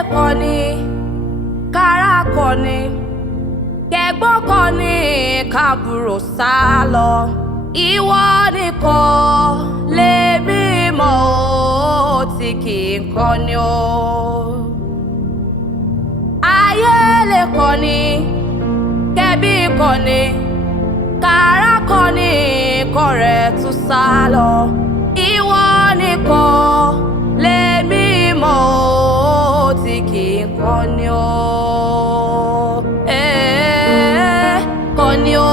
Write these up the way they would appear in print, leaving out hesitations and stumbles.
lè kọ́ni kára kọ́ni kẹ̀gbọ́n kọ́ni kábùrò sá lọ. Ìwọ nìkan lèmi mọ̀ ó tí kì í kọ́ni o. Ayé lè kọ́ni kẹ́bí kọ́ni kára kọ́ni kọ̀rẹ́ tún sá lọ. Ìwọ nìkan lèmi mọ̀ ó tí kì í kọ́ni o. Kọ́ni o,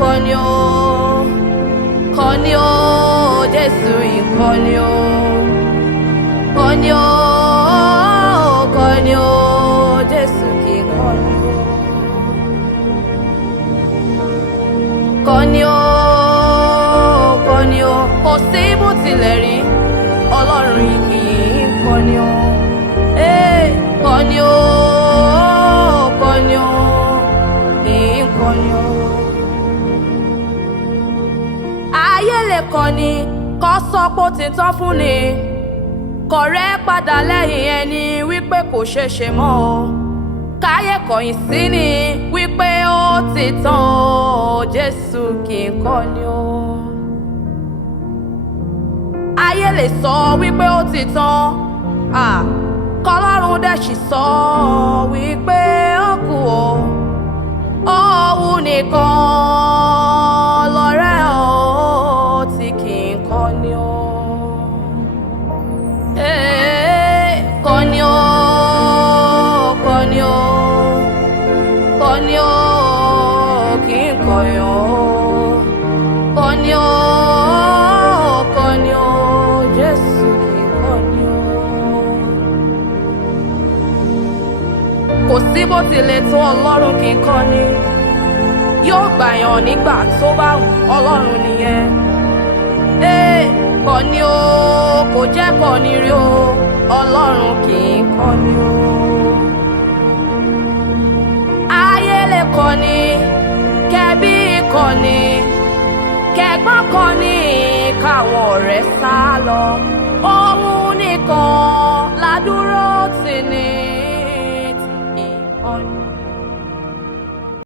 kọ́ni o, kọ́ni o, Jésù ìkọ́ni o. Kọ́ni o, kọ́ni o, Jésù kì í kọ́ni o. Kọ́ni o, kọ́ni o, kò sí bó tilẹ̀ rí Ọlọ́run yìí kì í kọ́ni o. Kọ́ni o, kọ́ni o, kì í kọ́ni o. Ayé lè kọ́ni kọ́ sọ pé ó ti tán fún ni, kọ̀rẹ́ padà lẹ́yìn ẹni wípé kò ṣeé ṣe mọ́ o. Káyé kọ̀yìn sí ni wípé ó ti tán o. Jésù kì í kọ́ni o. Ayé lè sọ wípé ó ti tán, k'Ọlọ́run dẹ̀ sì sọ wípé ó kù o. Òun nìkan lọ̀rẹ́ o tí kì í kọ́ni o. Kọ́ni o, kọ́ni o, kọ́ni o, kì í kọ́ni o. Kọ́ni o, kọ́ni o, Jésù kì í kọ́ni o. Kò sí bó tilẹ̀ tó Ọlọ́run kì í kọ́ni. Yóò gbàyàn nígbà tó bá wù Ọlọ́run nìyẹn. Kọ́ni o, kò jẹ́ kọ́ni rí o. Ọlọ́run kì í kọ́ni o. Ayé lè kọ́ni kẹ́bí kọ́ni kẹ̀gbọ́n kọ́ni káwọn ọ̀rẹ́ sá lọ. Òun nìkan ládúró tì ní.